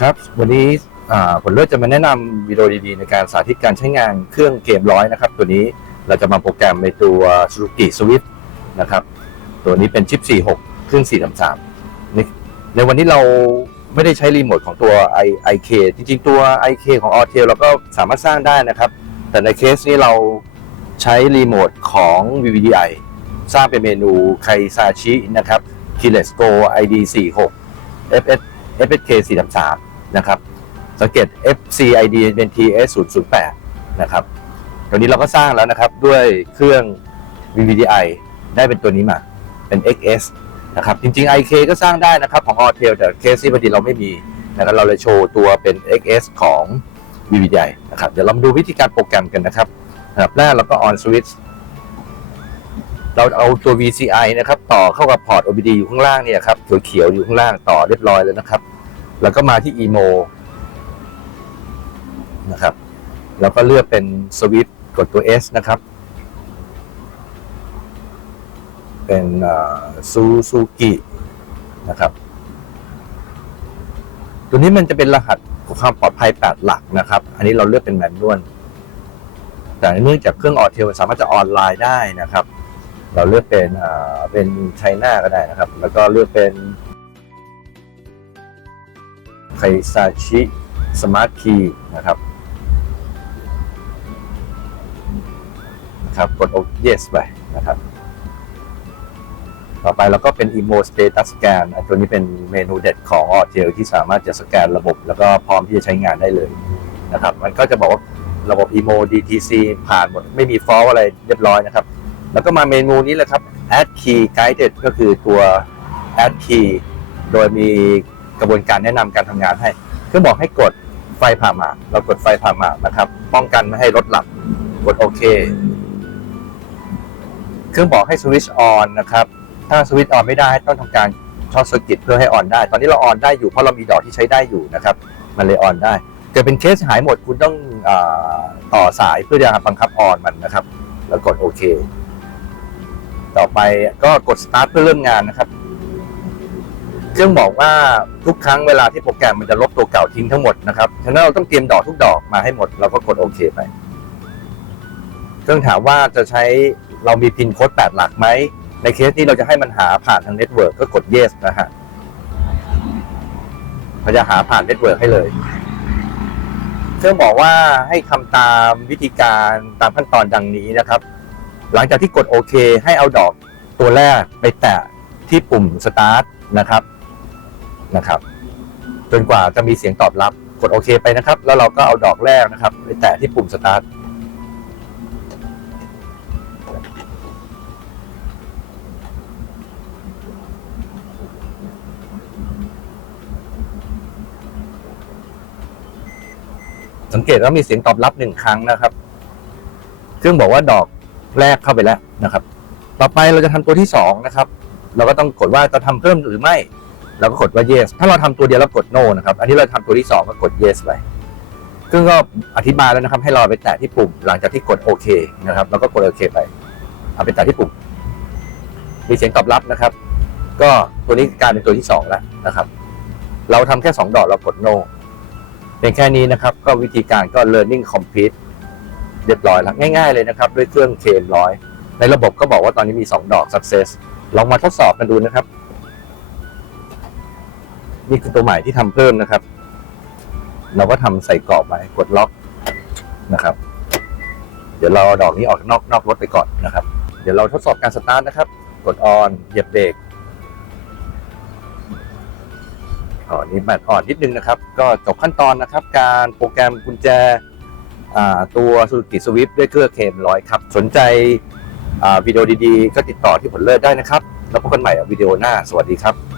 ครับ วันนี้ผมเลือกจะมาแนะนำวิดีโอดีๆ ในการสาธิตการใช้งานเครื่องเกมร้อยนะครับ ตัวนี้เราจะมาโปรแกรมในตัว Suzuki Swift นะครับ ตัวนี้เป็นชิป 46 เครื่อง 433 ในในวันนี้เราไม่ได้ใช้รีโมทของตัว i IK จริงๆ ตัว IK ของ a u t e l เราก็สามารถสร้างได้นะครับ แต่ในเคสนี้เราใช้รีโมทของ VVDI สร้างเป็นเมนูไคซาชินะครับ k i l e s Go ID 46 FS FSK 433 นะครับสังเกต FCID เป็น TS 008นะครับตัวนี้เราก็สร้างแล้วนะครับด้วยเครื่อง VVDI ได้เป็นตัวนี้มาเป็น XS นะครับจริงๆ IK ก็สร้างได้นะครับของ a u t e l แต่เคสที่พอดีเราไม่มีนะครับเราเลยโชว์ตัวเป็น XS ของ VVDI นะครับเดี๋ยวเรามาดูวิธีการโปรแกรมกันนะครับอันดับแรกเราก็ on switch เราเอาตัว VCI นะครับต่อเข้ากับพอร์ต OBD อยู่ข้างล่างเนี่ยครับเขียวๆอยู่ข้างล่างต่อเรียบร้อยแล้วนะครับ แล้วก็มาที่ emo นะครับ แล้วก็เลือกเป็นสวิตกดตัว S นะครับ เป็นซูซูกินะครับ ตัวนี้มันจะเป็นรหัสความปลอดภัย 8 หลักนะครับ อันนี้เราเลือกเป็นแมนนวลแต่เนื่องจากเครื่องออเทลสามารถจะออนไลน์ได้นะครับ เราเลือกเป็นเป็นไชน่าก็ได้นะครับ แล้วก็เลือกเป็น ไคซาชิสมาร์ทคีนะครับนะครับกด yes ไปนะครับ ต่อไปเราก็เป็น emo status scan อันตัวนี้เป็นเมนูเด็ดของ a u t l ที่สามารถจะสแกนระบบ แล้วก็พร้อมที่จะใช้งานได้เลยนะครับ มันก็จะบอกว่าระบบ emo DTC ผ่านหมด ไม่มีฟอลอะไรเรียบร้อยนะครับ แล้วก็มาเมนูนี้เลยครับ add key guided ก็คือตัว add key โดยมี กระบวนการแนะนำการทำงานให้คือบอกให้กดไฟผ่าหมากเรากดไฟผ่าหมากนะครับ ป้องกันไม่ให้รถหลับกดโอเค เครื่องบอกให้สวิตช์ออนนะครับ ถ้าสวิตช์ออนไม่ได้ต้องทำการช็อตสกิตเพื่อให้ออนได้ ตอนนี้เราออนได้อยู่เพราะเรามีดอกที่ใช้ได้อยู่นะครับ มันเลยออนได้เกิดเป็นเคสหายหมดคุณต้องอต่อสายเพื่อจะบังคับออนมันนะครับ แล้วกดโอเค ต่อไปก็กด start เพื่อเริ่มงานนะครับ เครื่องบอกว่าทุกครั้งเวลาที่โปรแกรมมันจะลบตัวเก่าทิ้งทั้งหมดนะครับฉะนั้นเราต้องเตรียมดอกทุกดอกมาให้หมดเราก็กดโอเคไปเครื่องถามว่าจะใช้เรามีพินโค้ด8หลักไหมในเคสนี้เราจะให้มันหาผ่านทางเน็ตเวิร์กก็กด yes นะฮะมันจะหาผ่านเน็ตเวิร์กให้เลย เครื่องบอกว่าให้ทำตามวิธีการตามขั้นตอนดังนี้นะครับ หลังจากที่กดโอเคให้เอาดอกตัวแรกไปแตะที่ปุ่ม start นะครับ นะครับ จนกว่าจะมีเสียงตอบรับ กดโอเคไปนะครับ แล้วเราก็เอาดอกแรกนะครับไปแตะที่ปุ่ม start สังเกตว่ามีเสียงตอบรับหนึ่งครั้งนะครับ เครื่องบอกว่าดอกแรกเข้าไปแล้วนะครับ ต่อไปเราจะทำตัวที่สองนะครับ เราก็ต้องกดว่าจะทำเพิ่มหรือไม่ เราก็กดว่า yes ถ้าเราทำตัวเดียวแล้วกด no นะครับ อันนี้เราทำตัวที่สองก็กด yes ไปเครื่งก็อธิบายแล้วนะครับ ให้เราไปแตะที่ปุ่ม หลังจากที่กดโอเคนะครับ แล้วก็กดโอเคไป เอาไปแตะที่ปุ่ม มีเสียงตอบรับนะครับ ก็ตัวนี้กลายเป็นตัวที่สองแล้วนะครับ เราทำแค่สองดอกเรากด no เพียงแค่นี้นะครับ ก็วิธีการก็ learning complete เรียบร้อยแล้วง่าย ๆเลยนะครับ ด้วยเครื่องเคมร้อยในระบบก็บอกว่าตอนนี้มี 2 ดอก success ลองมาทดสอบกันดูนะครับ นี่คือตัวใหม่ที่ทำเพิ่มนะครับ เราก็ทำใส่กรอบไว้กดล็อกนะครับ เดี๋ยวเราเอาดอกนี้ออกนอกนอกรถไปก่อนนะครับ เดี๋ยวเราทดสอบการสตาร์ทนะครับ กดออนเหยียบเบรกอ๋อนี่แบตอ่อนนิดนึงนะครับ ก็จบขั้นตอนนะครับ การโปรแกรมกุญแจตัว Suzuki Swift ด้วยเครื่องเคมร้อยครับ สนใจวิดีโอดีๆ ก็ติดต่อที่ผลเลิศได้นะครับ แล้วพบกันใหม่วิดีโอหน้า สวัสดีครับ